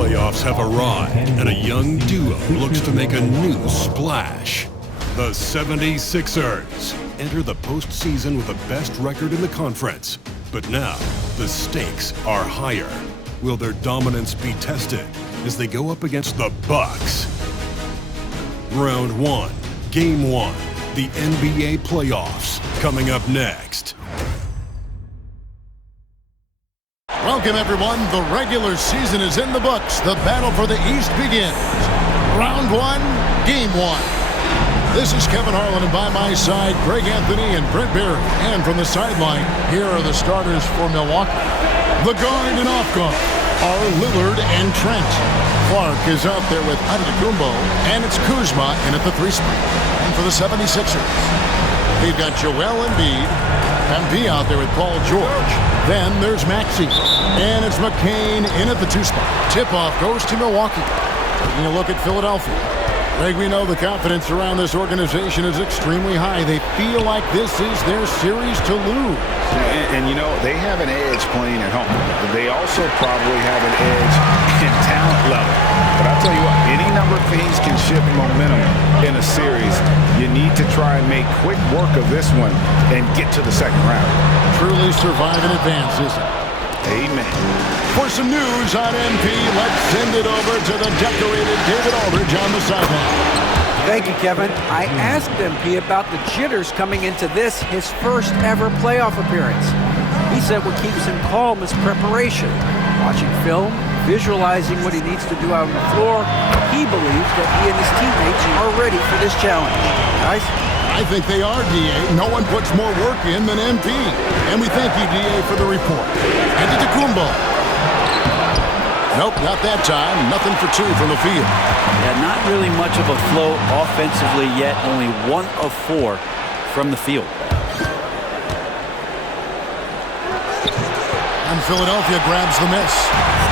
playoffs have arrived, and a young duo looks to make a new splash. The 76ers enter the postseason with the best record in the conference. But now, the stakes are higher. Will their dominance be tested as they go up against the Bucks? Round 1, Game 1, the NBA playoffs, coming up next. Welcome, everyone. The regular season is in the books. The battle for the East begins. Round 1, Game 1. This is Kevin Harlan, and by my side, Greg Anthony and Brent Barry. And from the sideline, here are the starters for Milwaukee. The guard and off guard are Lillard and Trent. Clark is out there with Antetokounmpo, and it's Kuzma in at the 3 spot. And for the 76ers, they've got Joel Embiid, MP out there with Paul George. Then there's Maxey, and it's McCain in at the 2 spot. Tip-off goes to Milwaukee. Taking a look at Philadelphia. Greg, we know the confidence around this organization is extremely high. They feel like this is their series to lose. And you know, they have an edge playing at home. They also probably have an edge in talent level. But I'll tell you what, any number of things can shift momentum in a series. You need to try and make quick work of this one and get to the second round. Truly survive in advance, isn't it? Amen. For some news on MP, let's send it over to the decorated David Aldridge on the sideline. Thank you, Kevin. I asked MP about the jitters coming into this, his first ever playoff appearance. He said what keeps him calm is preparation. Watching film, visualizing what he needs to do out on the floor, he believes that he and his teammates are ready for this challenge. Guys? I think they are, DA. No one puts more work in than MP. And we thank you, DA, for the report. Antetokounmpo. Nope, not that time. Nothing for 2 from the field. Yeah, not really much of a flow offensively yet. Only 1 of 4 from the field. And Philadelphia grabs the miss.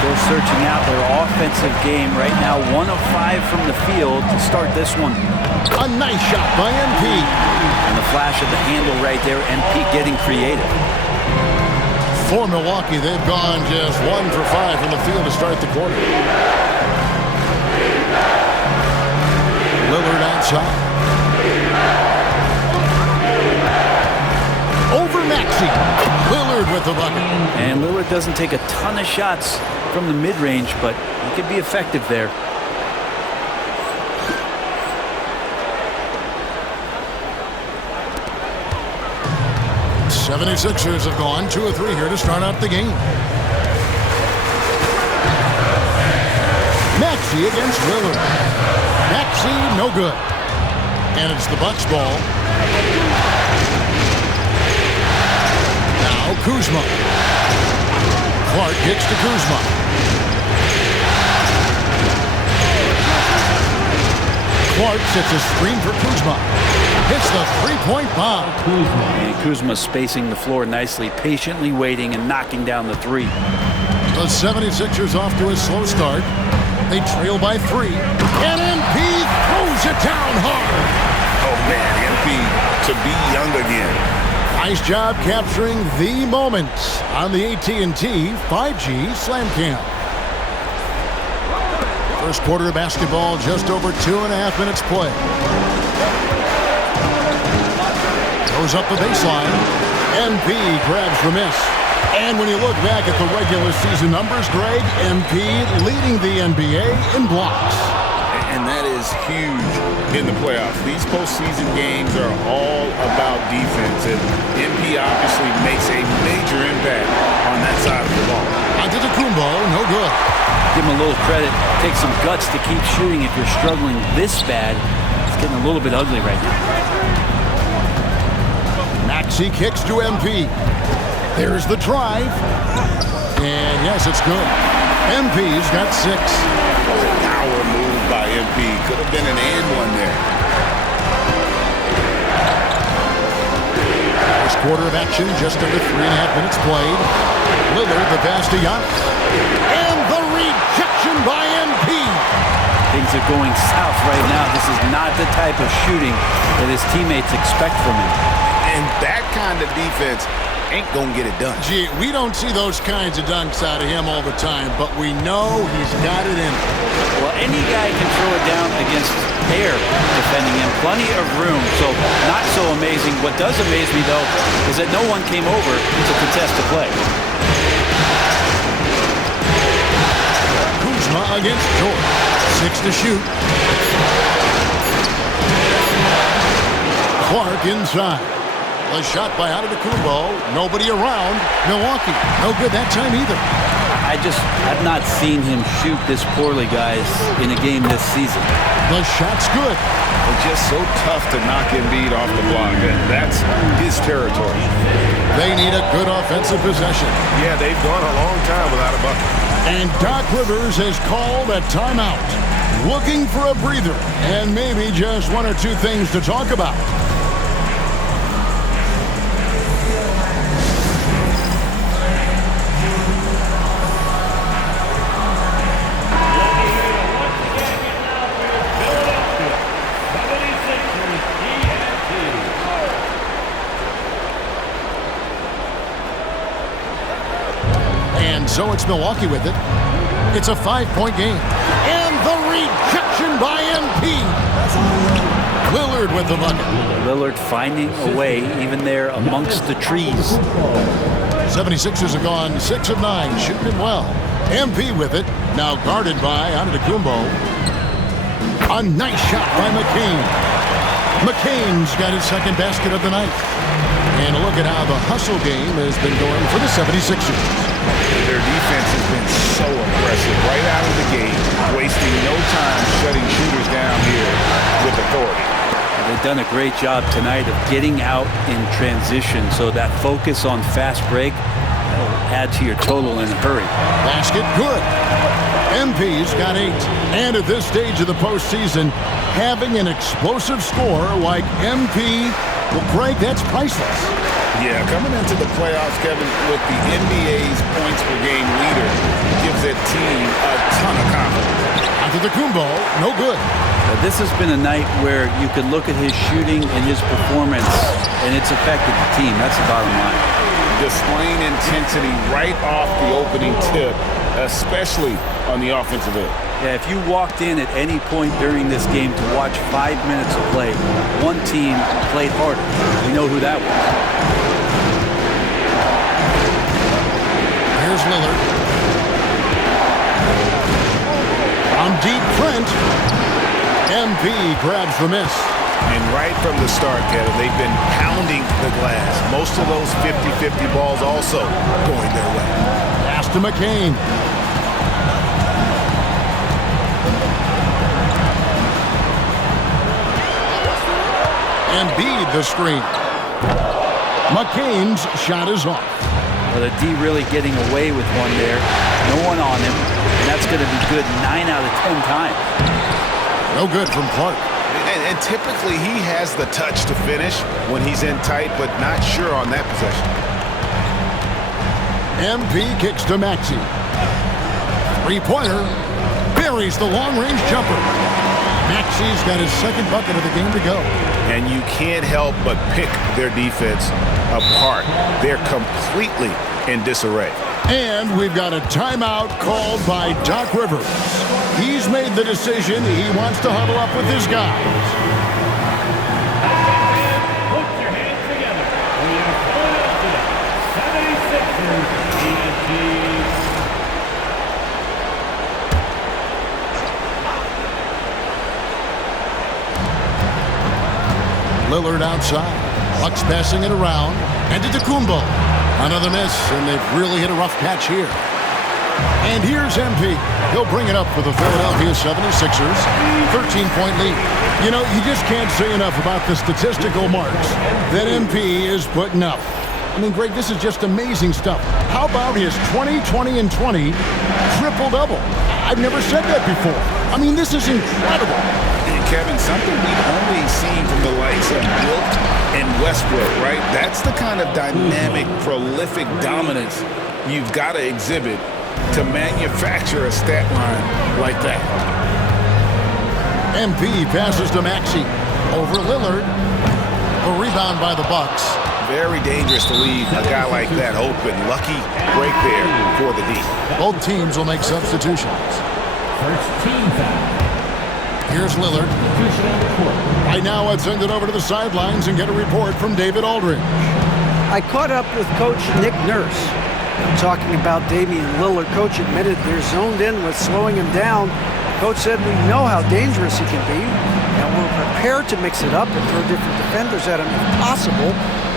Still searching out their offensive game. Right now, 1 of 5 from the field to start this one. A nice shot by MP. And the flash of the handle right there. MP getting creative. For Milwaukee, they've gone just 1 for 5 from the field to start the quarter. Lillard outside. Over Maxey. Lillard with the bucket. And Lillard doesn't take a ton of shots from the mid-range, but he can be effective there. The 76ers have gone 2 of 3 here to start out the game. Maxey against Lillard. Maxey, no good. And it's the Bucks ball. Now Kuzma. Clark gets to Kuzma. Clark sets a screen for Kuzma. Hits the 3-point bomb. And Kuzma spacing the floor nicely, patiently waiting and knocking down the 3. The 76ers off to a slow start. They trail by 3. And MP throws it down hard. Oh, man, MP to be young again. Nice job capturing the moment on the AT&T 5G Slam Cam. First quarter of basketball, just over 2.5 minutes play. Goes up the baseline. MP grabs the miss. And when you look back at the regular season numbers, Greg, MP leading the NBA in blocks. And that is huge in the playoffs. These postseason games are all about defense, and MP obviously makes a major impact on that side of the ball. Antetokounmpo, no good. Give him a little credit. Take some guts to keep shooting if you're struggling this bad. It's getting a little bit ugly right now. Maxey kicks to MP. There's the drive. And yes, it's good. MP's got 6. Power move by MP. Could have been an and one there. First quarter of action, just under 3.5 minutes played. Lillard, the pass to Giannis. And the rejection by MP. Things are going south right now. This is not the type of shooting that his teammates expect from him. And that kind of defense ain't going to get it done. Gee, we don't see those kinds of dunks out of him all the time, but we know he's got it in him. Well, any guy can throw it down against air defending him. Plenty of room, so not so amazing. What does amaze me, though, is that no one came over to contest the play. Kuzma against George. 6 to shoot. Clark inside. The shot by Antetokounmpo. Nobody around. Milwaukee. No good that time either. I just have not seen him shoot this poorly, guys, in a game this season. The shot's good. It's just so tough to knock Embiid off the block, and that's his territory. They need a good offensive possession. Yeah, they've gone a long time without a bucket. And Doc Rivers has called a timeout. Looking for a breather and maybe just one or two things to talk about. So it's Milwaukee with it. It's a 5-point game. And the rejection by MP. Lillard with the bucket. Lillard finding a way even there amongst the trees. 76ers have gone 6 of 9, shooting it well. MP with it, now guarded by Antetokounmpo. A nice shot by McCain. McCain's got his second basket of the night. And a look at how the hustle game has been going for the 76ers. Their defense has been so aggressive right out of the gate, wasting no time shutting shooters down here with authority. They've done a great job tonight of getting out in transition, so that focus on fast break will add to your total in a hurry. Basket good. MP's got 8. And at this stage of the postseason, having an explosive score like MP, well, Greg, that's priceless. Yeah, coming into the playoffs, Kevin, with the NBA's points per game leader gives that team a ton of confidence. Antetokounmpo, no good. This has been a night where you could look at his shooting and his performance, and it's affected the team. That's the bottom line. Displaying intensity right off the opening tip, especially on the offensive end. Yeah, if you walked in at any point during this game to watch 5 minutes of play, one team played harder. We know who that was. Here's Lillard. From deep, Trent. MP grabs the miss. And right from the start, Kevin, they've been pounding the glass. Most of those 50-50 balls also going their way. Pass to McCain. Embiid the screen. McCain's shot is off. Well, the D really getting away with one there. No one on him. And that's going to be good 9 out of 10 times. No good from Clark. And typically he has the touch to finish when he's in tight, but not sure on that possession. MP kicks to Maxey. Three-pointer. Buries the long-range jumper. Maxey's got his second bucket of the game to go. And you can't help but pick their defense apart. They're completely in disarray. And we've got a timeout called by Doc Rivers. He's made the decision. He wants to huddle up with his guys. Put your hands together. We are going up to the 76ers TNT. Lillard outside. Bucks passing it around. Antetokounmpo. Another miss, and they've really hit a rough patch here. And here's MP. He'll bring it up for the Philadelphia 76ers. 13-point lead. You know, you just can't say enough about the statistical marks that MP is putting up. I mean, Greg, this is just amazing stuff. How about his 20, 20, and 20 triple-double? I've never said that before. I mean, this is incredible. And Kevin, something we've only seen from the likes of Wilt and Westbrook, right? That's the kind of dynamic, prolific dominance you've got to exhibit to manufacture a stat line like that. MP passes to Maxey. Over Lillard. A rebound by the Bucks. Very dangerous to leave a guy like that open. Lucky break there for the D. Both teams will make substitutions. First team foul. Here's Lillard. Substitution on the court. Right now, let's send it over to the sidelines and get a report from David Aldridge. I caught up with Coach Nick Nurse. Talking about Damian Lillard, Coach admitted they're zoned in with slowing him down. Coach said we know how dangerous he can be, and we're prepared to mix it up and throw different defenders at him if possible.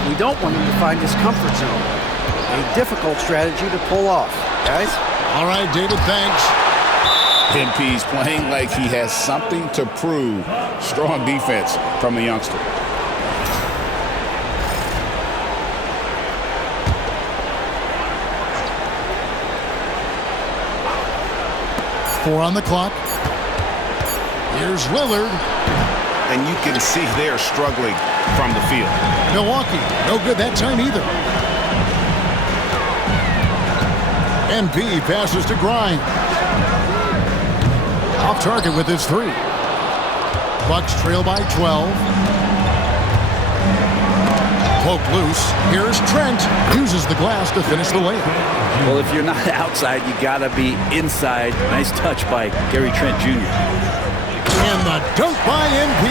We don't want him to find his comfort zone. A difficult strategy to pull off, guys. All right, David, thanks. MP's playing like he has something to prove. Strong defense from the youngster. Four on the clock. Here's Lillard. And you can see they're struggling from the field. Milwaukee, no good that time either. MP passes to Grimes. Off target with his three. Bucks trail by 12. Poked loose. Here's Trent. Uses the glass to finish the layup. Well, if you're not outside, you got to be inside. Nice touch by Gary Trent Jr. And the dunk by MP.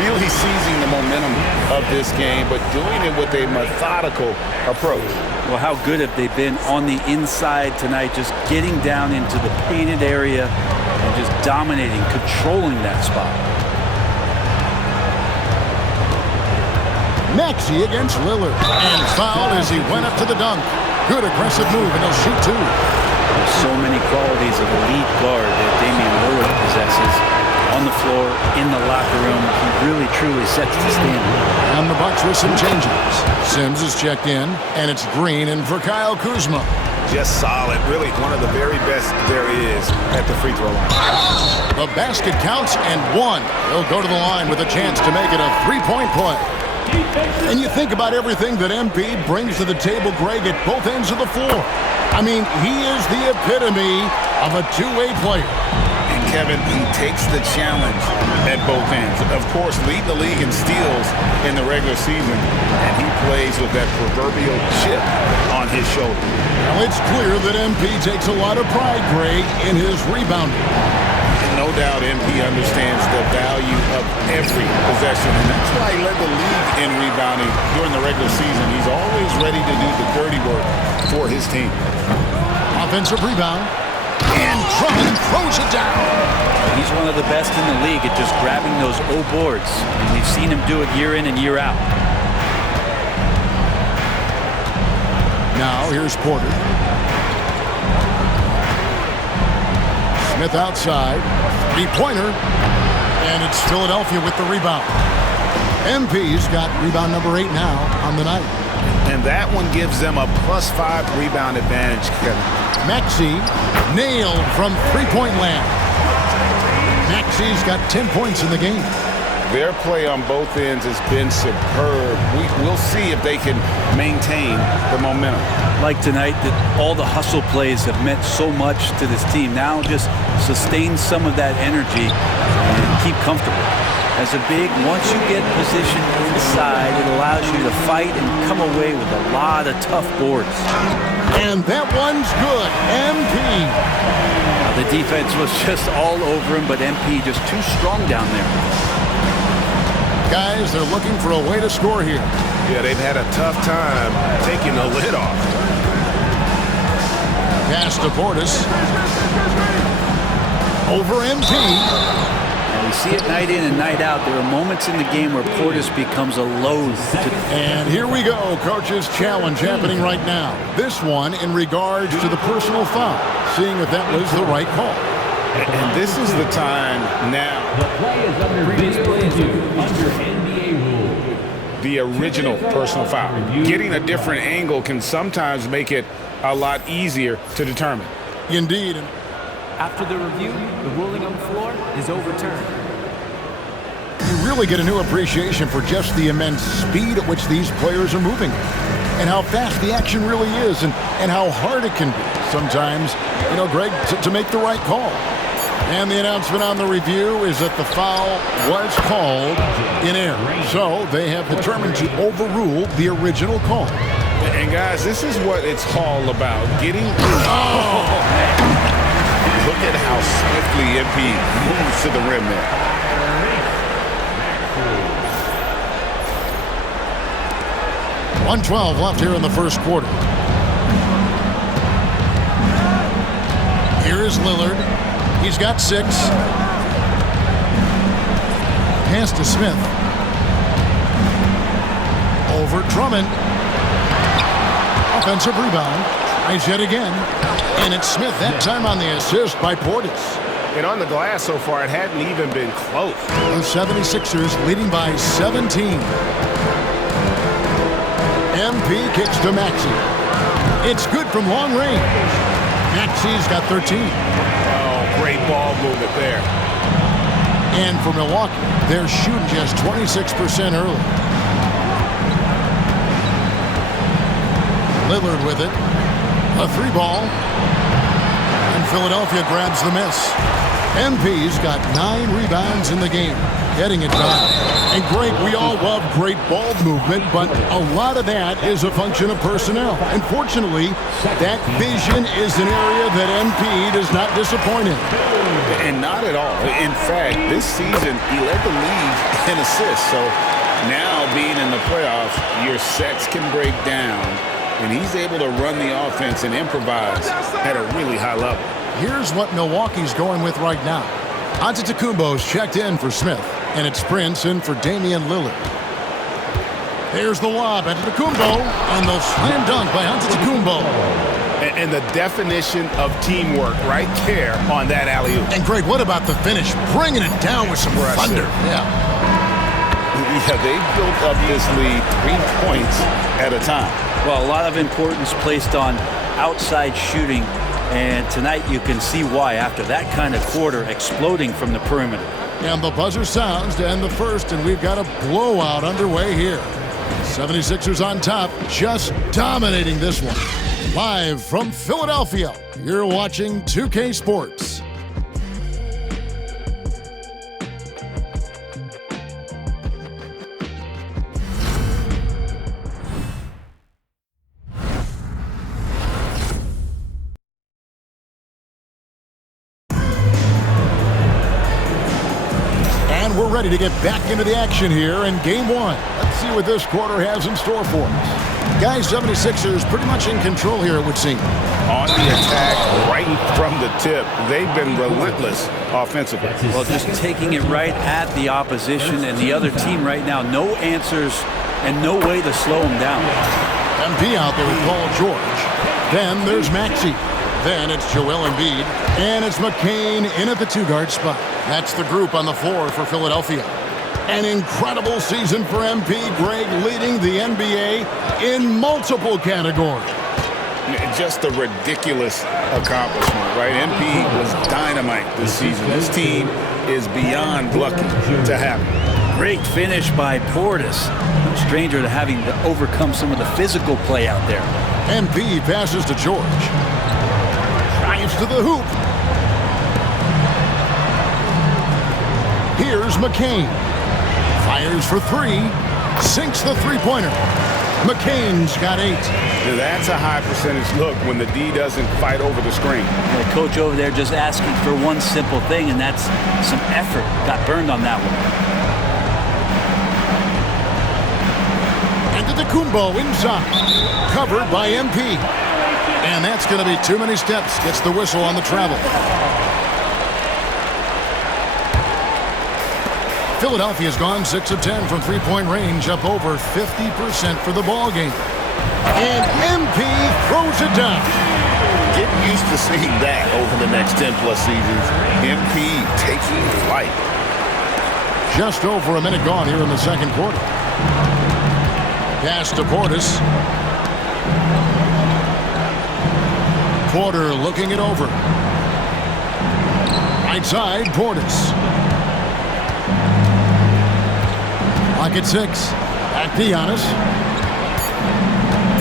Really seizing the momentum of this game, but doing it with a methodical approach. Well, how good have they been on the inside tonight, just getting down into the painted area and just dominating, controlling that spot. Maxey against Lillard. And fouled as he went up to the dunk. Good aggressive move, and he'll shoot two. There's so many qualities of elite guard that Damian Lillard possesses on the floor, in the locker room. He really, truly sets the standard. And the Bucks with some changes. Sims is checked in, and it's Green in for Kyle Kuzma. Just solid. Really one of the very best there is at the free throw line. The basket counts and one. He'll go to the line with a chance to make it a three-point play. And you think about everything that MP brings to the table, Greg, at both ends of the floor. I mean, he is the epitome of a two-way player. And Kevin, he takes the challenge at both ends. Of course, lead the league in steals in the regular season, and he plays with that proverbial chip on his shoulder. Now, it's clear that MP takes a lot of pride, Greg, in his rebounding. No doubt MP understands the value of every possession, and that's why he led the league in rebounding during the regular season. He's always ready to do the dirty work for his team. Offensive rebound, and Drummond throws it down. He's one of the best in the league at just grabbing those O boards, and we've seen him do it year in and year out. Now here's Porter. Smith outside, three-pointer, and it's Philadelphia with the rebound. MP's got rebound number 8 now on the night. And that one gives them a +5 rebound advantage, Kevin. Maxey nailed from three-point land. Maxey's got 10 points in the game. Their play on both ends has been superb. We'll see if they can maintain the momentum. Like tonight, that all the hustle plays have meant so much to this team. Now just sustain some of that energy and keep comfortable. As a big, once you get positioned inside, it allows you to fight and come away with a lot of tough boards. And that one's good. MP. The defense was just all over him, but MP just too strong down there. Guys, they're looking for a way to score here. Yeah, they've had a tough time taking the lid off. Pass to Portis. Over MP. And we see it night in and night out. There are moments in the game where Portis becomes a load. And here we go, coach's challenge happening right now. This one in regards to the personal foul, seeing if that was the right call. And this is the time now. The play is under NBA rules. The original personal foul. Getting a different angle can sometimes make it a lot easier to determine. Indeed. After the review, the ruling on the floor is overturned. You really get a new appreciation for just the immense speed at which these players are moving and how fast the action really is and how hard it can be sometimes, Greg, to make the right call. And the announcement on the review is that the foul was called in error. So they have determined to overrule the original call. And guys, this is what it's all about. Getting... Oh! Look at how swiftly MP moves to the rim there. .112 left here in the first quarter. Here is Lillard. He's got 6. Pass to Smith. Over Drummond. Offensive rebound. Tries yet again. And it's Smith that time on the assist by Portis. And on the glass so far, it hadn't even been close. The 76ers leading by 17. MP kicks to Maxey. It's good from long range. Maxey's got 13. Great ball movement there. And for Milwaukee, they're shooting just 26% early. Lillard with it. A 3-ball. And Philadelphia grabs the miss. MP's got 9 rebounds in the game, getting it done. And great, we all love great ball movement, but a lot of that is a function of personnel. Unfortunately, that vision is an area that MP does not disappoint in. And not at all. In fact, this season, he led the league in assists. So now being in the playoffs, your sets can break down, and he's able to run the offense and improvise at a really high level. Here's what Milwaukee's going with right now. Antetokounmpo's checked in for Smith, and it's Prince in for Damian Lillard. There's the lob, Antetokounmpo, and the slam dunk by Antetokounmpo. And the definition of teamwork right there on that alley-oop. And Greg, what about the finish? Bringing it down with some thunder. Yeah, they built up this lead 3 points at a time. Well, a lot of importance placed on outside shooting. And tonight you can see why after that kind of quarter exploding from the perimeter. And the buzzer sounds to end the first, and we've got a blowout underway here. 76ers on top, just dominating this one. Live from Philadelphia, you're watching 2K Sports. We're ready to get back into the action here in Game 1. Let's see what this quarter has in store for us. Guys, 76ers pretty much in control here, it would seem. On the attack, right from the tip. They've been relentless offensively. Well, just taking it right at the opposition and the other team right now. No answers and no way to slow them down. MP out there with Paul George. Then there's Maxey. Then it's Joel Embiid. And it's McCain in at the 2-guard spot. That's the group on the floor for Philadelphia. An incredible season for MP, Greg, leading the NBA in multiple categories. Just a ridiculous accomplishment, right? MP was dynamite this season. This team is beyond lucky to have him. Great finish by Portis. No stranger to having to overcome some of the physical play out there. MP passes to George. Drives to the hoop. Here's McCain. Fires for 3. Sinks the three-pointer. McCain's got 8. That's a high percentage look when the D doesn't fight over the screen. The coach over there just asking for one simple thing, and that's some effort. Got burned on that one. Antetokounmpo inside. Covered by MP. And that's going to be too many steps. Gets the whistle on the travel. Philadelphia's gone 6 of 10 from three-point range, up over 50% for the ball game. And MP throws it down. Get used to seeing that over the next 10-plus seasons. MP taking flight. Just over a minute gone here in the second quarter. Pass to Portis. Porter looking it over. Right side, Portis. Lock at 6. Back to Giannis.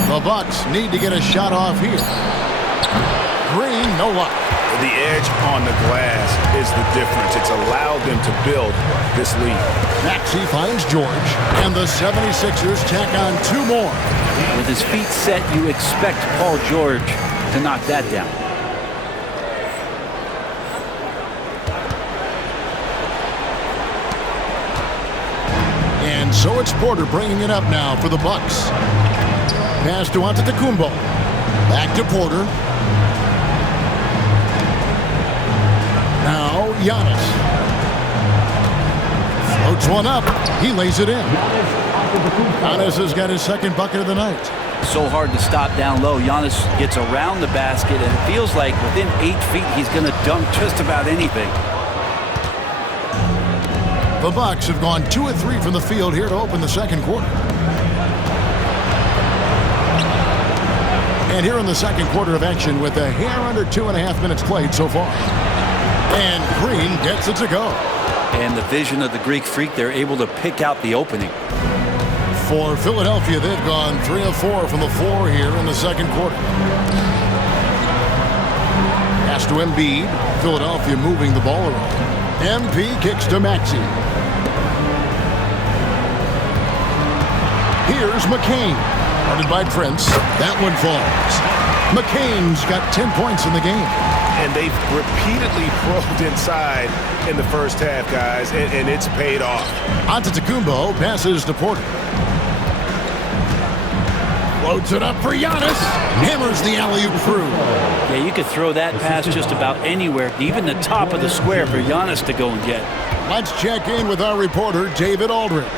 The Bucks need to get a shot off here. Green, no luck. The edge on the glass is the difference. It's allowed them to build this lead. Maxey finds George, and the 76ers tack on 2 more. With his feet set, you expect Paul George to knock that down. And so it's Porter bringing it up now for the Bucks. Pass to Antetokounmpo. Back to Porter. Now Giannis. Floats one up. He lays it in. Giannis has got his second bucket of the night. So hard to stop down low. Giannis gets around the basket, and it feels like within 8 feet he's going to dunk just about anything. The Bucks have gone 2 of 3 from the field here to open the second quarter. And here in the second quarter of action with a hair under 2.5 minutes played so far. And Green gets it to go. And the vision of the Greek Freak, they're able to pick out the opening. For Philadelphia, they've gone 3 of 4 from the floor here in the second quarter. Pass to Embiid. Philadelphia moving the ball around. MP kicks to Maxey. Here's McCain. Guarded by Prince. That one falls. McCain's got 10 points in the game. And they've repeatedly probed inside in the first half, guys, and it's paid off. Antetokounmpo passes to Porter. Floats it up for Giannis. Hammers the alley-oop through. Yeah, you could throw that pass just about anywhere, even the top of the square for Giannis to go and get. Let's check in with our reporter, David Aldridge.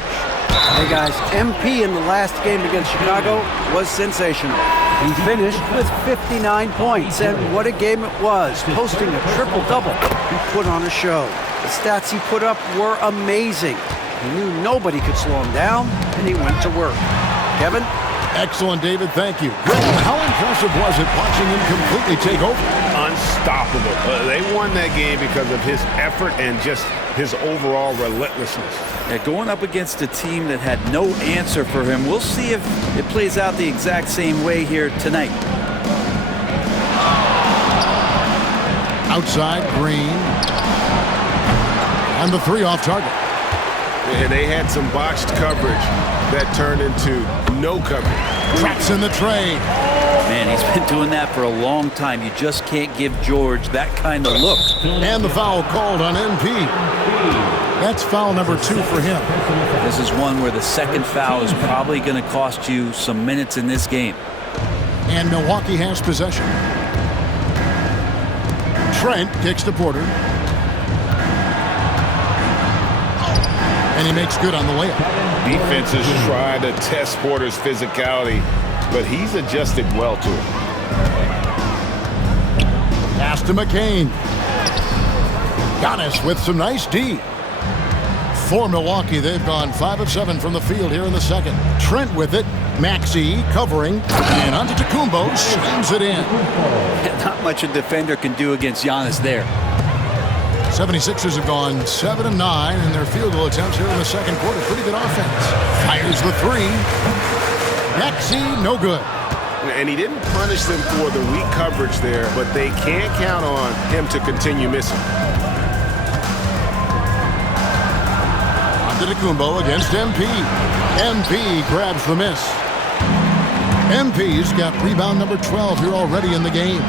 Hey guys, MP in the last game against Chicago was sensational. He finished with 59 points, and what a game it was, posting a triple-double. He put on a show. The stats he put up were amazing. He knew nobody could slow him down, and he went to work. Kevin? Excellent, David. Thank you. Greg, how impressive was it watching him completely take over? Unstoppable. They won that game because of his effort and just his overall relentlessness. Yeah, going up against a team that had no answer for him. We'll see if it plays out the exact same way here tonight. Outside, Green. And the 3 off target. And they had some botched coverage that turned into no coverage. Traps in the trade. Man, he's been doing that for a long time. You just can't give George that kind of look. And the foul called on MP. That's foul number 2 for him. This is one where the second foul is probably going to cost you some minutes in this game. And Milwaukee has possession. Trent kicks to Porter. And he makes good on the layup. Defenses try to test Porter's physicality, but he's adjusted well to it. Pass to McCain. Giannis with some nice D. For Milwaukee, they've gone 5 of 7 from the field here in the second. Trent with it. Maxey covering. And Antetokounmpo slams it in. Not much a defender can do against Giannis there. 76ers have gone 7 of 9 in their field goal attempts here in the second quarter. Pretty good offense. Fires the 3. Maxey, no good. And he didn't punish them for the weak coverage there, but they can't count on him to continue missing. Antetokounmpo against MP. MP grabs the miss. MP's got rebound number 12 here already in the game.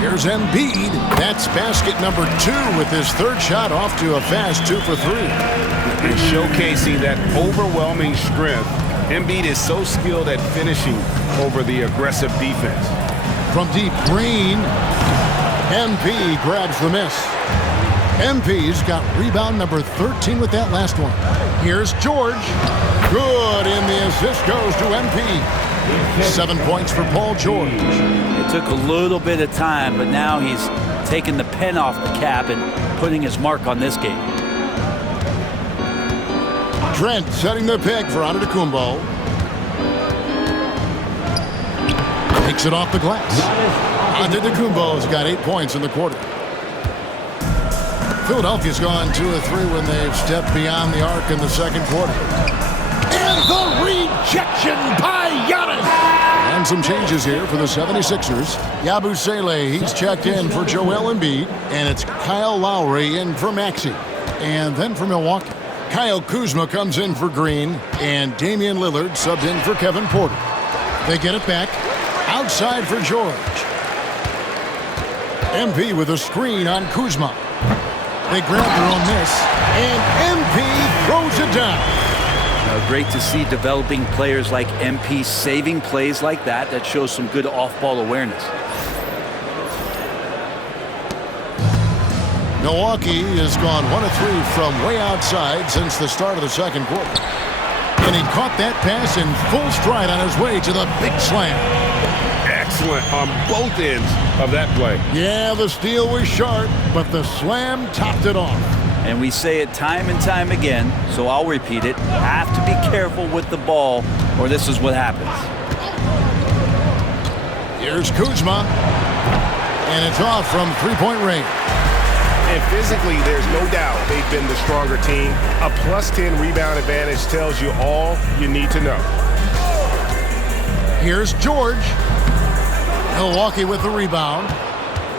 Here's Embiid. That's basket number 2 with his third shot off to a fast 2 for 3. And showcasing that overwhelming strength. Embiid is so skilled at finishing over the aggressive defense. From deep, Green. MP grabs the miss. MP's got rebound number 13 with that last one. Here's George. Good, and the assist goes to MP. 7 points for Paul George. It took a little bit of time, but now he's taking the pen off the cap and putting his mark on this game. Trent setting the pick for Antetokounmpo. Takes it off the glass. Antetokounmpo's got 8 points in the quarter. Philadelphia's gone 2 of 3 when they've stepped beyond the arc in the second quarter. And the rejection by Giannis. And some changes here for the 76ers. Yabusele, he's checked in for Joel Embiid. And it's Kyle Lowry in for Maxey. And then for Milwaukee, Kyle Kuzma comes in for Green. And Damian Lillard subbed in for Kevin Porter. They get it back. Outside for George. MP with a screen on Kuzma. They grab her on this. And MP throws it down. Great to see developing players like MP saving plays like that. That shows some good off-ball awareness. Milwaukee has gone 1 of 3 from way outside since the start of the second quarter. And he caught that pass in full stride on his way to the big slam. Excellent on both ends of that play. Yeah, the steal was sharp, but the slam topped it off. And we say it time and time again, so I'll repeat it. Have to be careful with the ball, or this is what happens. Here's Kuzma. And it's off from three-point range. And physically, there's no doubt they've been the stronger team. A +10 rebound advantage tells you all you need to know. Here's George. Milwaukee with the rebound.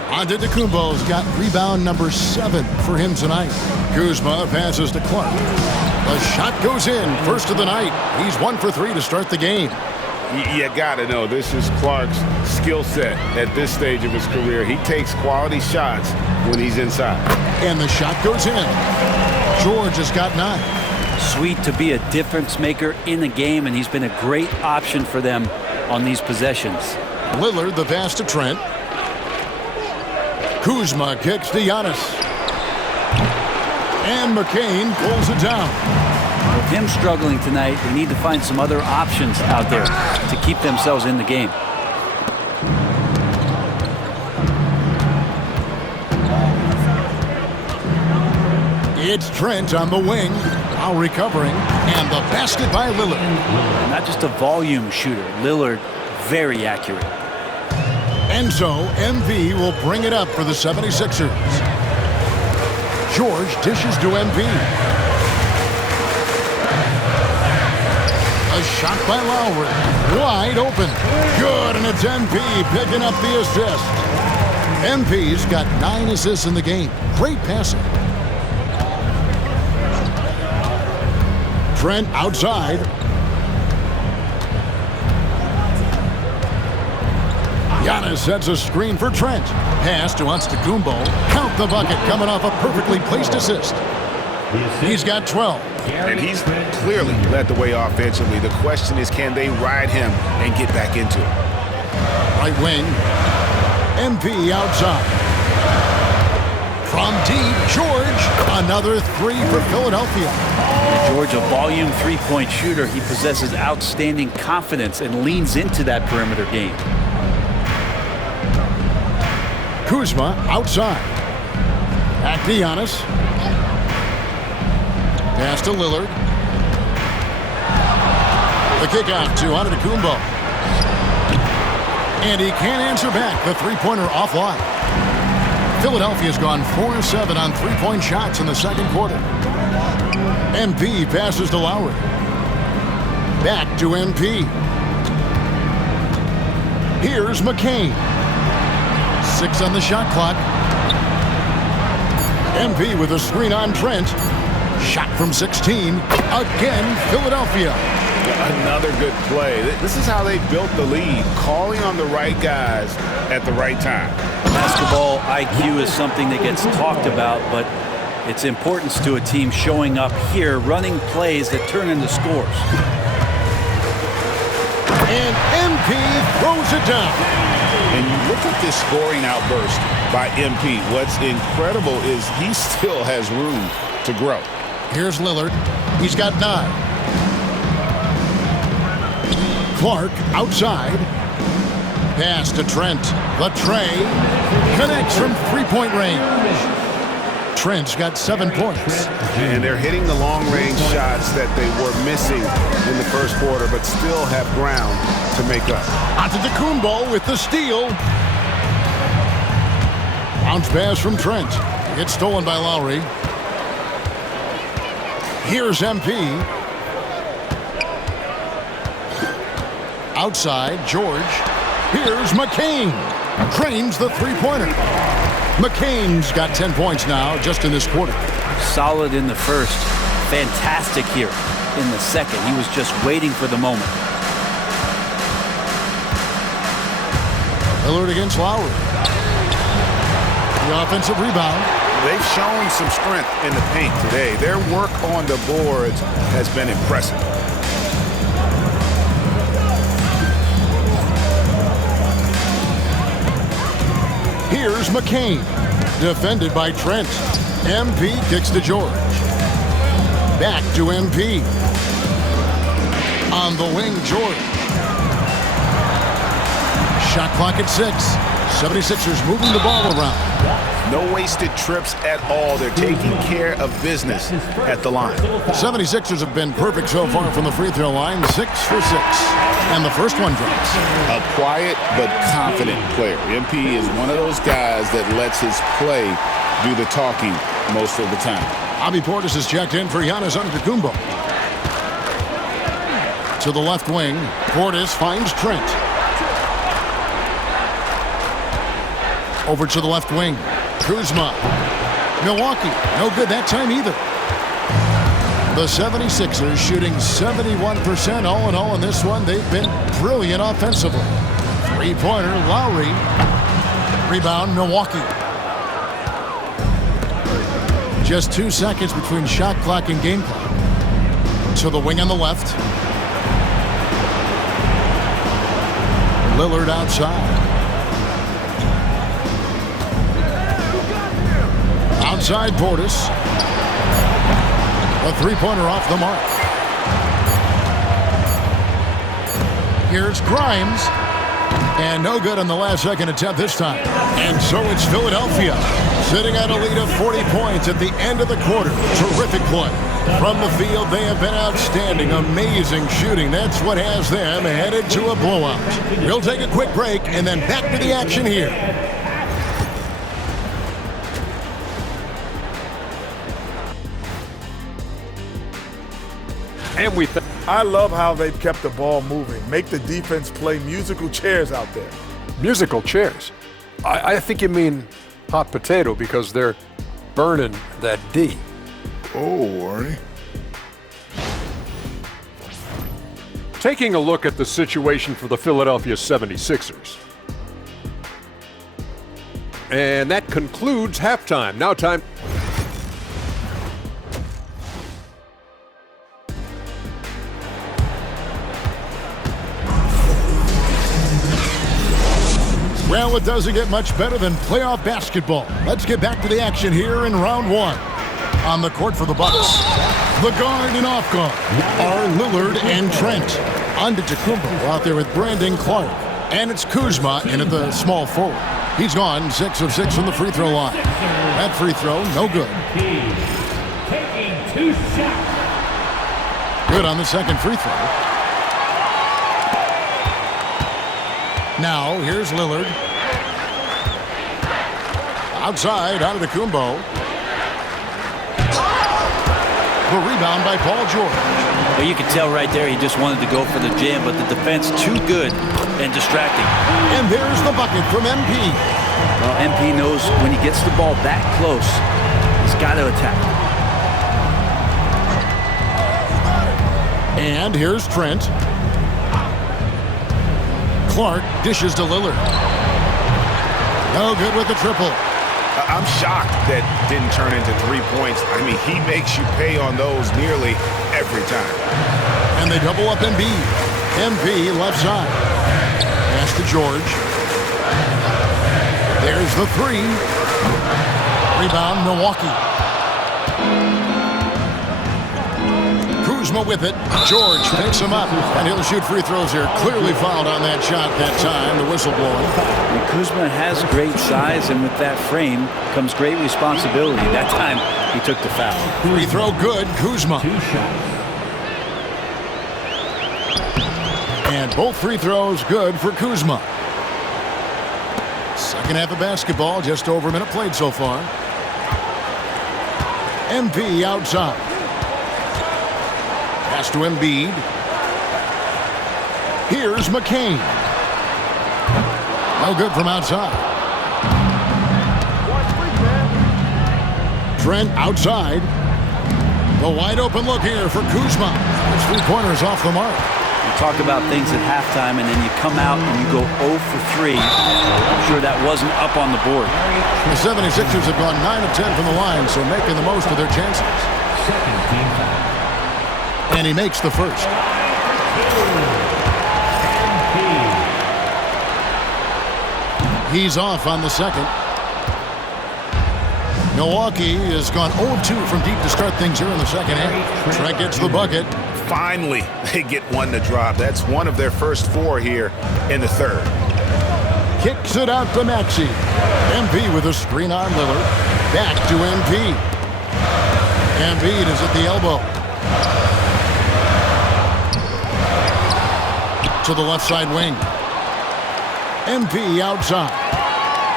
Antetokounmpo's got rebound number 7 for him tonight. Kuzma passes to Clark. The shot goes in. First of the night. He's 1 for 3 to start the game. You got to know this is Clark's skill set at this stage of his career. He takes quality shots when he's inside. And the shot goes in. George has got 9. Sweet to be a difference maker in the game, and he's been a great option for them on these possessions. Lillard the pass to Trent. Kuzma kicks to Giannis. And McCain pulls it down. With him struggling tonight, they need to find some other options out there to keep themselves in the game. It's Trent on the wing, now recovering, and the basket by Lillard. Not just a volume shooter, Lillard very accurate. And so, MV will bring it up for the 76ers. George dishes to MV. A shot by Lowry. Wide open. Good, and it's MP picking up the assist. MP's got 9 assists in the game. Great passing. Trent outside. Giannis sets a screen for Trent. Pass to Antetokounmpo. Count the bucket coming off a perfectly placed assist. He's got 12. And he's clearly led the way offensively. The question is, can they ride him and get back into it? Right wing. MP outside. From deep, George. Another 3 for Philadelphia. George, a volume three-point shooter. He possesses outstanding confidence and leans into that perimeter game. Kuzma outside. Back to Giannis. Pass to Lillard. The kickoff to Antetokounmpo. And he can't answer back. The three-pointer offline. Philadelphia's gone 4 of 7 on three-point shots in the second quarter. MP passes to Lowry. Back to MP. Here's McCain. 6 on the shot clock. MP with a screen on Trent. Shot from 16. Again, Philadelphia. Another good play. This is how they built the lead, calling on the right guys at the right time. Basketball IQ is something that gets talked about, but its importance to a team showing up here, running plays that turn into scores. And MP throws it down. And you look at this scoring outburst by MP. What's incredible is he still has room to grow. Here's Lillard. He's got 9. Clark outside. Pass to Trent. The tray connects from three-point range. Trent's got 7 points. And they're hitting the long-range shots that they were missing in the first quarter, but still have ground to make up. Antetokounmpo with the steal. Bounce pass from Trent. It's stolen by Lowry. Here's MP. Outside, George. Here's McCain. Drains the three-pointer. McCain's got 10 points now just in this quarter. Solid in the first. Fantastic here in the second. He was just waiting for the moment. Lillard against Lowry. The offensive rebound. They've shown some strength in the paint today. Their work on the boards has been impressive. Here's McCain. Defended by Trent. MP kicks to George. Back to MP. On the wing, George. Shot clock at 6. 76ers moving the ball around. No wasted trips at all. They're taking care of business at the line. 76ers have been perfect so far from the free throw line. 6 for 6. And the first one drops. A quiet but confident player. MP is one of those guys that lets his play do the talking most of the time. Bobby Portis is checked in for Giannis Antetokounmpo. To the left wing, Portis finds Trent. Over to the left wing, Kuzma. Milwaukee, no good that time either. The 76ers shooting 71% all in all in this one. They've been brilliant offensively. Three-pointer, Lowry. Rebound, Milwaukee. Just 2 seconds between shot clock and game clock. To the wing on the left. Lillard outside. Outside Portis. A three-pointer off the mark. Here's Grimes. And no good on the last second attempt this time. And so it's Philadelphia sitting at a lead of 40 points at the end of the quarter. Terrific play. From the field, they have been outstanding. Amazing shooting. That's what has them headed to a blowout. We'll take a quick break and then back to the action here. And I love how they've kept the ball moving. Make the defense play musical chairs out there. Musical chairs? I think you mean hot potato because they're burning that D. Oh, Arnie. Taking a look at the situation for the Philadelphia 76ers. And that concludes halftime. Now time. Well, it doesn't get much better than playoff basketball. Let's get back to the action here in round one. On the court for the Bucks, the guard and off guard are Lillard and Trent. Antetokounmpo out there with Brandon Clark. And it's Kuzma in at the small forward. He's gone 6 of 6 from the free throw line. That free throw, no good. Taking 2 shots. Good on the second free throw. Now, here's Lillard. Outside, Antetokounmpo. The rebound by Paul George. Well, you can tell right there he just wanted to go for the jam, but the defense too good and distracting. And there's the bucket from MP. Well, MP knows when he gets the ball that close, he's got to attack. And here's Trent. Clark dishes to Lillard. No good with the triple. I'm shocked that didn't turn into 3 points. I mean, he makes you pay on those nearly every time. And they double up Embiid. MP left side. Pass to George. There's the three. Rebound, Milwaukee. Kuzma with it. George picks him up, and he'll shoot free throws here. Clearly fouled on that shot that time, the whistle blowing. And Kuzma has great size, and with that frame comes great responsibility. That time, he took the foul. Free throw good, Kuzma. 2 shots. And both free throws good for Kuzma. Second half of basketball, just over a minute played so far. MP outside. Pass to Embiid. Here's McCain. No good from outside. Trent outside. The wide open look here for Kuzma. His three-pointers off the mark. You talk about things at halftime, and then you come out and you go 0 for 3. I'm sure that wasn't up on the board. The 76ers have gone 9 of 10 from the line, so making the most of their chances. And he makes the first. He's off on the second. Milwaukee has gone 0 of 2 from deep to start things here in the second half. Trent gets the bucket. Finally, they get one to drop. That's one of their first 4 here in the third. Kicks it out to Maxey. MP with a screen on Lillard. Back to MP. Embiid is at the elbow. To the left side wing. MP outside.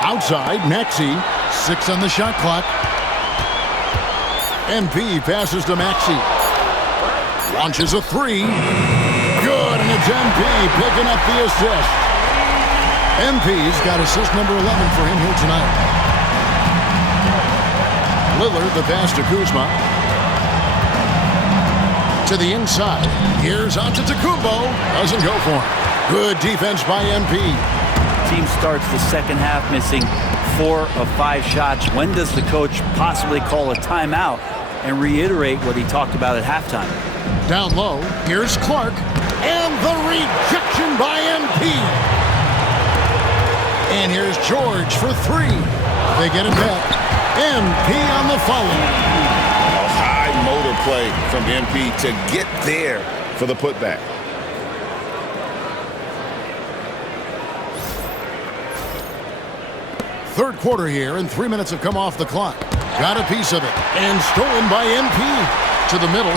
Outside, Maxey. 6 on the shot clock. MP passes to Maxey. Launches a 3. Good, and it's MP picking up the assist. MP's got assist number 11 for him here tonight. Lillard, the pass to Kuzma. To the inside. Here's Antetokounmpo. Doesn't go for him. Good defense by MP. Team starts the second half missing 4 of 5 shots. When does the coach possibly call a timeout and reiterate what he talked about at halftime? Down low, here's Clark, and the rejection by MP. And here's George for 3. They get it back. MP on the follow. A high motor play from MP to get there for the putback. Third quarter here, and 3 minutes have come off the clock. Got a piece of it, and stolen by MP. To the middle,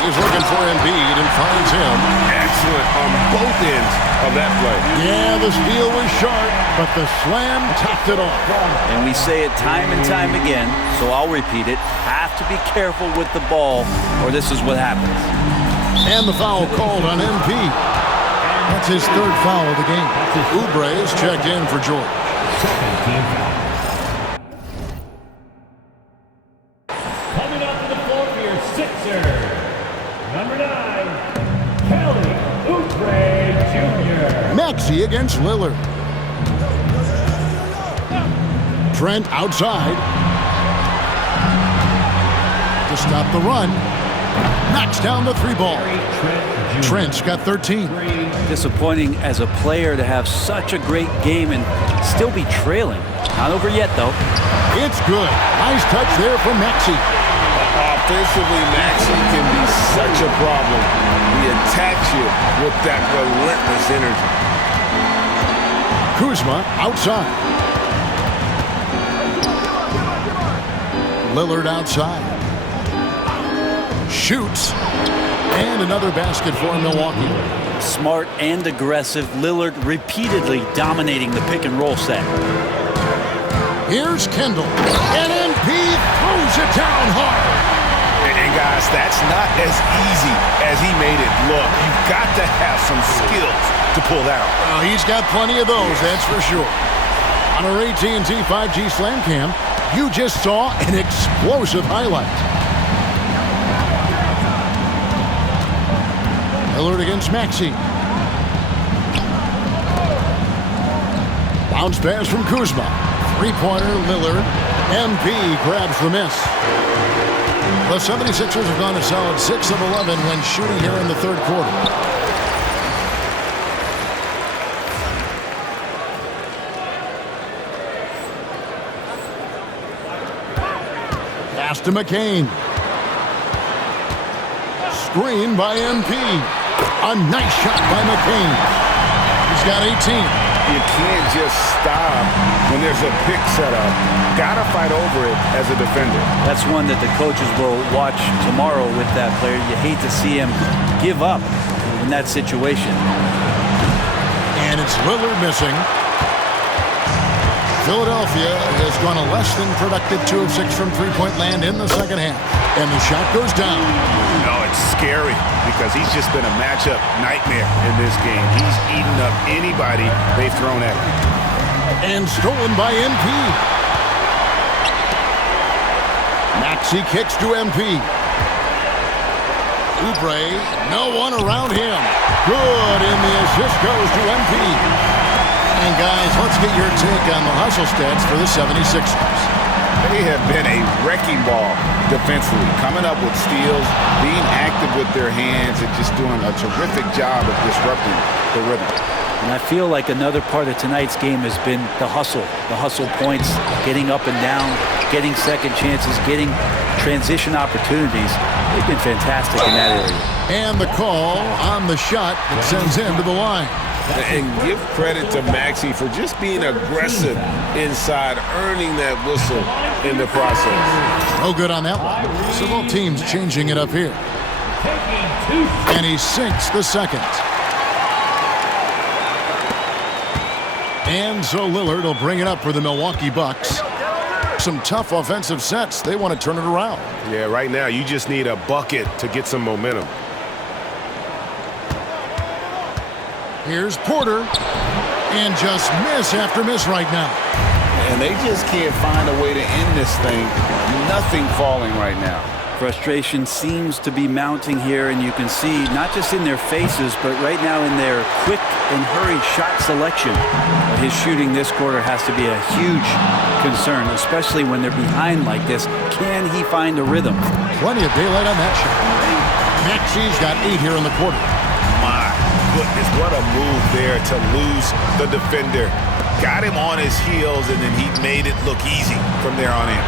he's looking for Embiid and finds him. Excellent on both ends of that play. Yeah, the steal was sharp, but the slam topped it off. And we say it time and time again, so I'll repeat it. Have to be careful with the ball, or this is what happens. And the foul called on MP. That's his third foul of the game. Oubre is checked in for George. Second-team foul. Coming up to the floor for your Sixers, number 9, Kelly Oubre Jr. Maxey against Lillard. Trent outside. To stop the run. Knocks down the 3-ball. Trent's got 13. Disappointing as a player to have such a great game and still be trailing. Not over yet, though. It's good. Nice touch there from Maxey. Offensively, Maxey can be such a problem. He attacks you with that relentless energy. Kuzma outside. Lillard outside. Shoots. And another basket for Milwaukee. Smart and aggressive. Lillard repeatedly dominating the pick-and-roll set. Here's Kendall. And MP throws it down hard. And guys, that's not as easy as he made it look. You've got to have some skills to pull that out. He's got plenty of those, that's for sure. On our AT&T 5G Slam Cam, you just saw an explosive highlight. Lillard against Maxey. Bounce pass from Kuzma. Three-pointer, Lillard. MP grabs the miss. The 76ers have gone a solid 6 of 11 when shooting here in the third quarter. Pass to McCain. Screen by MP. A nice shot by McCain. He's got 18. You can't just stop when there's a pick set up. Gotta fight over it as a defender. That's one that the coaches will watch tomorrow with that player. You hate to see him give up in that situation. And it's Lillard missing. Philadelphia has gone a less than productive 2 of 6 from three-point land in the second half. And the shot goes down. No, it's scary because he's just been a matchup nightmare in this game. He's eaten up anybody they've thrown at him. And stolen by MP. Maxey kicks to MP. Oubre, no one around him. Good, and the assist goes to MP. And guys, let's get your take on the hustle stats for the 76ers. They have been a wrecking ball defensively, coming up with steals, being active with their hands, and just doing a terrific job of disrupting the rhythm. And I feel like another part of tonight's game has been the hustle points, getting up and down, getting second chances, getting transition opportunities. They've been fantastic in that area. And the call on the shot that sends him to the line. And give credit to Maxey for just being aggressive inside, earning that whistle in the process. No good on that one. So both teams changing it up here. And he sinks the second. And so Lillard will bring it up for the Milwaukee Bucks. Some tough offensive sets. They want to turn it around. Yeah, right now you just need a bucket to get some momentum. Here's Porter. And just miss after miss right now. And they just can't find a way to end this thing. Nothing falling right now. Frustration seems to be mounting here, and you can see not just in their faces, but right now in their quick and hurried shot selection. His shooting this quarter has to be a huge concern, especially when they're behind like this. Can he find a rhythm? Plenty of daylight on that shot. Maxey's got 8 here in the quarter. My goodness, what a move there to lose the defender. Got him on his heels, and then he made it look easy from there on in.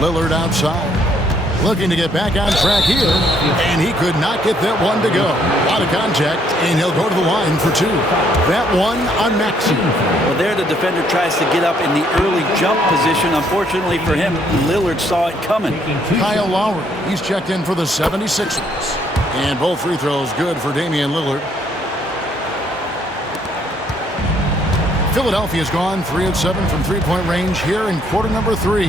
Lillard outside. Looking to get back on track here. And he could not get that one to go. A lot of contact, and he'll go to the line for 2. That one on Maxey. Well, there the defender tries to get up in the early jump position. Unfortunately for him, Lillard saw it coming. Kyle Lowry, he's checked in for the 76ers. And both free throws good for Damian Lillard. Philadelphia's gone 3 of 7 from three-point range here in quarter number 3.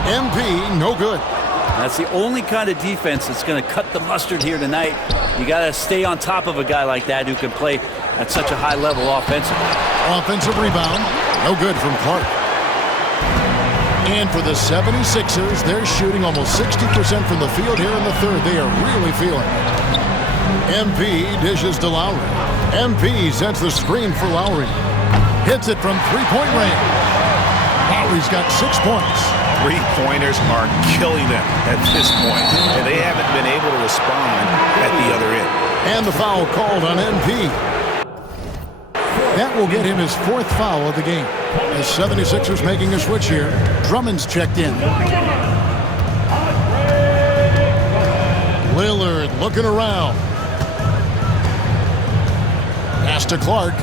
MP, no good. That's the only kind of defense that's going to cut the mustard here tonight. You got to stay on top of a guy like that who can play at such a high level offensively. Offensive rebound, no good from Clark. And for the 76ers, they're shooting almost 60% from the field here in the third. They are really feeling it. MP dishes to Lowry. MP sets the screen for Lowry. Hits it from three-point range. Lowry's got 6 points. Three-pointers are killing them at this point, and they haven't been able to respond at the other end. And the foul called on MP. That will get him his 4th foul of the game. The 76ers making a switch here. Drummond's checked in. Lillard looking around. Pass to Clark.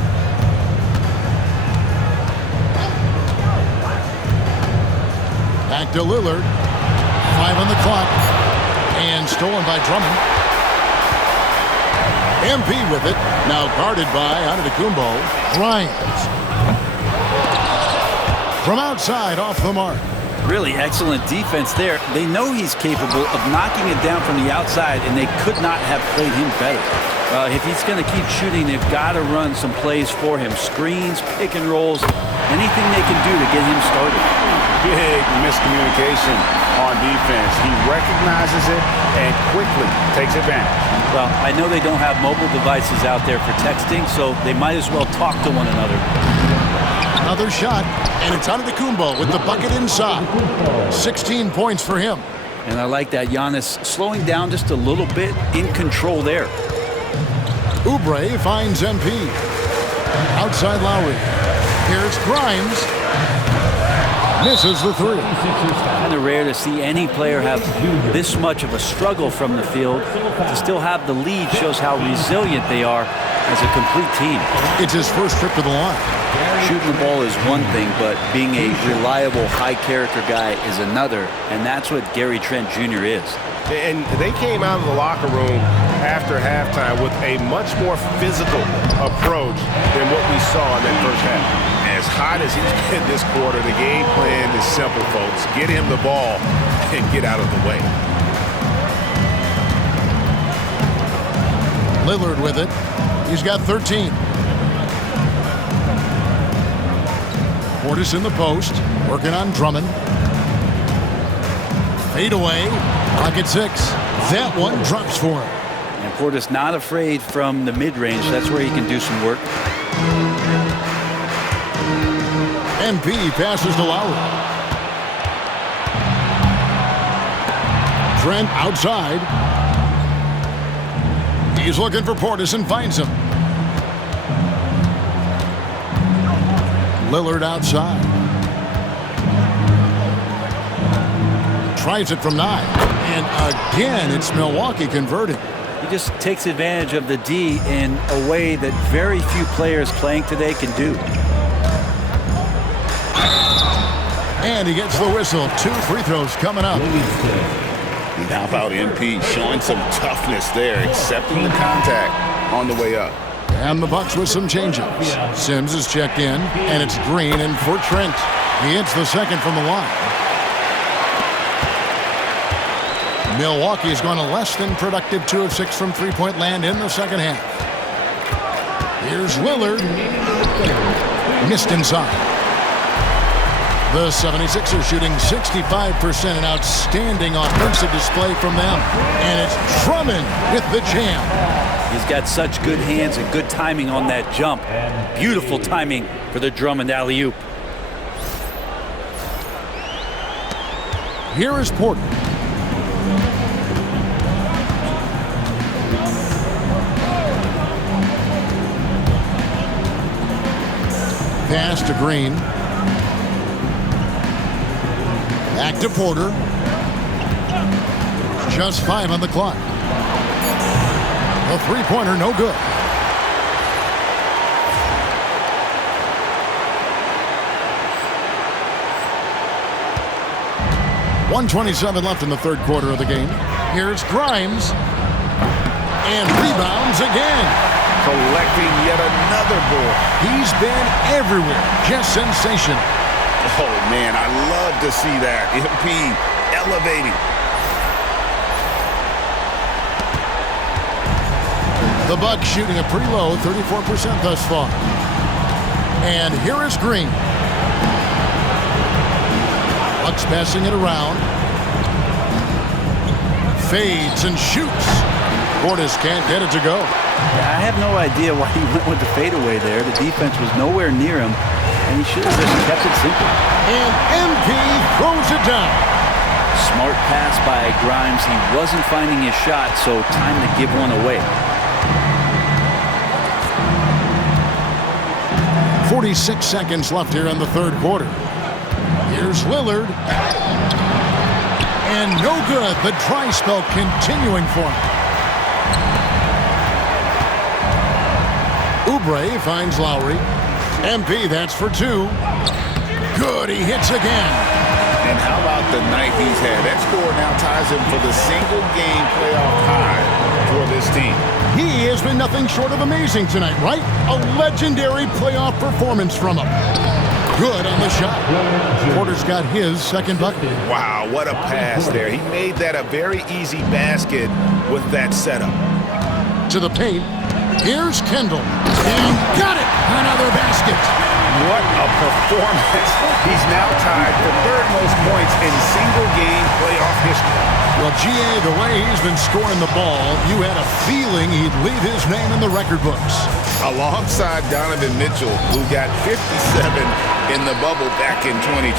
Back to Lillard. 5 on the clock. And stolen by Drummond. MP with it. Now guarded by Antetokounmpo. Grimes. From outside, off the mark. Really excellent defense there. They know he's capable of knocking it down from the outside, and they could not have played him better. If he's going to keep shooting, they've got to run some plays for him. Screens, pick and rolls, anything they can do to get him started. Big miscommunication on defense. He recognizes it and quickly takes advantage. Well, I know they don't have mobile devices out there for texting, so they might as well talk to one another. Another shot, and it's Antetokounmpo with the bucket inside. 16 points for him. And I like that Giannis slowing down just a little bit, in control there. Oubre finds MP. Outside Lowry. Here's Grimes. Misses the 3. Kind of rare to see any player have this much of a struggle from the field. To still have the lead shows how resilient they are as a complete team. It's his first trip to the line. Shooting the ball is one thing, but being a reliable, high-character guy is another, and that's what Gary Trent Jr. is. And they came out of the locker room after halftime with a much more physical approach than what we saw in that first half. Yeah, As hot as he's been this quarter, the game plan is simple, folks. Get him the ball and get out of the way. Lillard with it. He's got 13. Portis in the post, working on Drummond. Fade away. Pocket 6. That one drops for him. And Portis not afraid from the mid-range. That's where he can do some work. MP passes to Lowry. Trent outside. He's looking for Portis and finds him. Lillard outside. Tries it from 9. And again, it's Milwaukee converting. He just takes advantage of the D in a way that very few players playing today can do. And he gets the whistle. 2 free throws coming up. And how about MP showing some toughness there, accepting the contact on the way up. And the Bucks with some changes. Sims is checked in, and it's Green in for Trent. He hits the second from the line. Milwaukee has gone a less than productive 2 of 6 from three-point land in the second half. Here's Lillard. Missed inside. The 76ers shooting 65%, an outstanding offensive display from them. And it's Drummond with the jam. He's got such good hands and good timing on that jump. Beautiful timing for the Drummond alley-oop. Here is Porter. Pass to Green. Back to Porter. Just 5 on the clock. A three-pointer, no good. .127 left in the third quarter of the game. Here's Grimes. And rebounds again. Collecting yet another board. He's been everywhere. Just sensational. Oh, man, I love to see that. MP elevating. The Bucks shooting a pretty low 34% thus far. And here is Green. Bucks passing it around. Fades and shoots. Portis can't get it to go. I have no idea why he went with the fadeaway there. The defense was nowhere near him, and he should have just kept it simple. And MP throws it down. Smart pass by Grimes. He wasn't finding his shot, so time to give one away. 46 seconds left here in the third quarter. Here's Lillard. And no good. The dry spell continuing for him. Oubre finds Lowry. MP, that's for 2. Good, he hits again. And how about the night he's had? That score now ties him for the single-game playoff high for this team. He has been nothing short of amazing tonight, right? A legendary playoff performance from him. Good on the shot. Porter's got his second bucket. Wow, what a pass there. He made that a very easy basket with that setup. To the paint. Here's Kendall. And got it! Another basket. What a performance. He's now tied for third most points in single-game playoff history. Well, GA, the way he's been scoring the ball, you had a feeling he'd leave his name in the record books. Alongside Donovan Mitchell, who got 57 in the bubble back in 2020.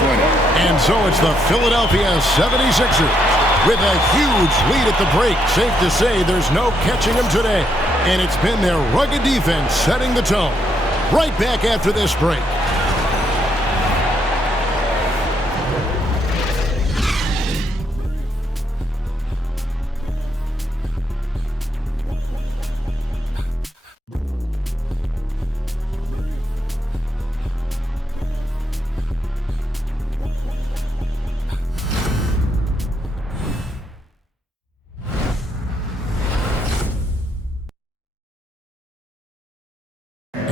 And so it's the Philadelphia 76ers with a huge lead at the break. Safe to say there's no catching them today. And it's been their rugged defense setting the tone. Right back after this break.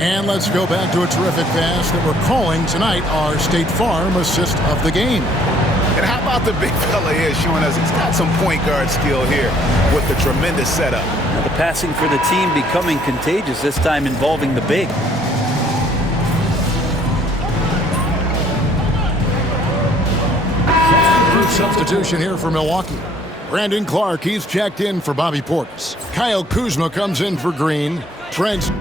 And let's go back to a terrific pass that we're calling tonight our State Farm assist of the game. And how about the big fella here showing us he's got some point guard skill here with the tremendous setup. Now the passing for the team becoming contagious, this time involving the big. Substitution here for Milwaukee. Brandon Clark, he's checked in for Bobby Portis. Kyle Kuzma comes in for Green. Trent.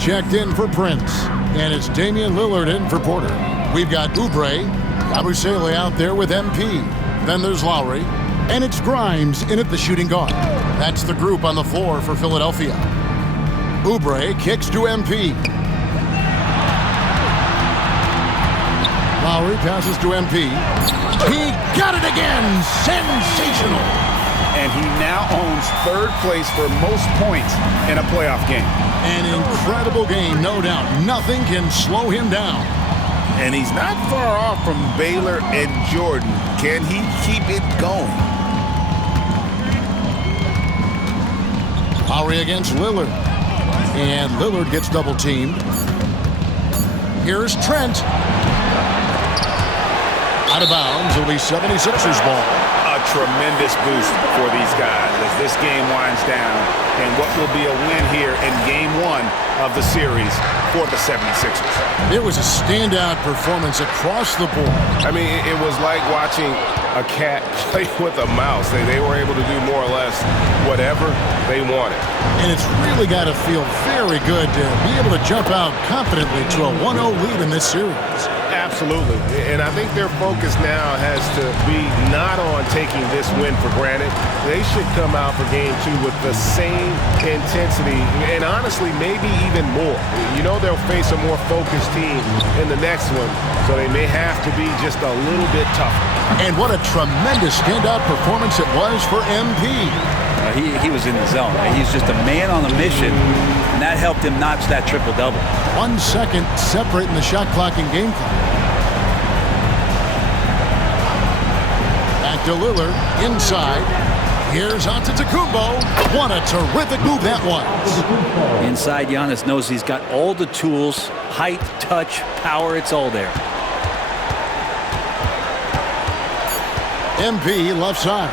Checked in for Prince. And it's Damian Lillard in for Porter. We've got Oubre, Abusele out there with MP. Then there's Lowry. And it's Grimes in at the shooting guard. That's the group on the floor for Philadelphia. Oubre kicks to MP. Lowry passes to MP. He got it again! Sensational! And he now owns third place for most points in a playoff game. An incredible game, no doubt. Nothing can slow him down. And he's not far off from Baylor and Jordan. Can he keep it going? Lowry against Lillard. And Lillard gets double-teamed. Here's Trent. Out of bounds. It'll be 76ers ball. A tremendous boost for these guys as this game winds down. And what will be a win here in Game 1 of the series for the 76ers. It was a standout performance across the board. I mean, it was like watching a cat play with a mouse. They were able to do more or less whatever they wanted. And it's really got to feel very good to be able to jump out confidently to a 1-0 lead in this series. Absolutely. And I think their focus now has to be not on taking this win for granted. They should come out for Game 2 with the same intensity and honestly maybe even more. You know they'll face a more focused team in the next one, so they may have to be just a little bit tougher. And what a tremendous standout performance it was for MP. He was in the zone. He's just a man on a mission, and that helped him notch that triple-double. 1 second separating the shot clock and game clock. Back to Lillard, inside. Here's Antetokounmpo. What a terrific move that was. Inside, Giannis knows he's got all the tools, height, touch, power, it's all there. MP left side.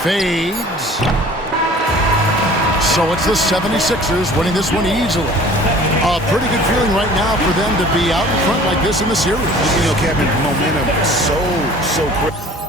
Fades. So it's the 76ers winning this one easily. A pretty good feeling right now for them to be out in front like this in the series. You know, Kevin, momentum is so critical.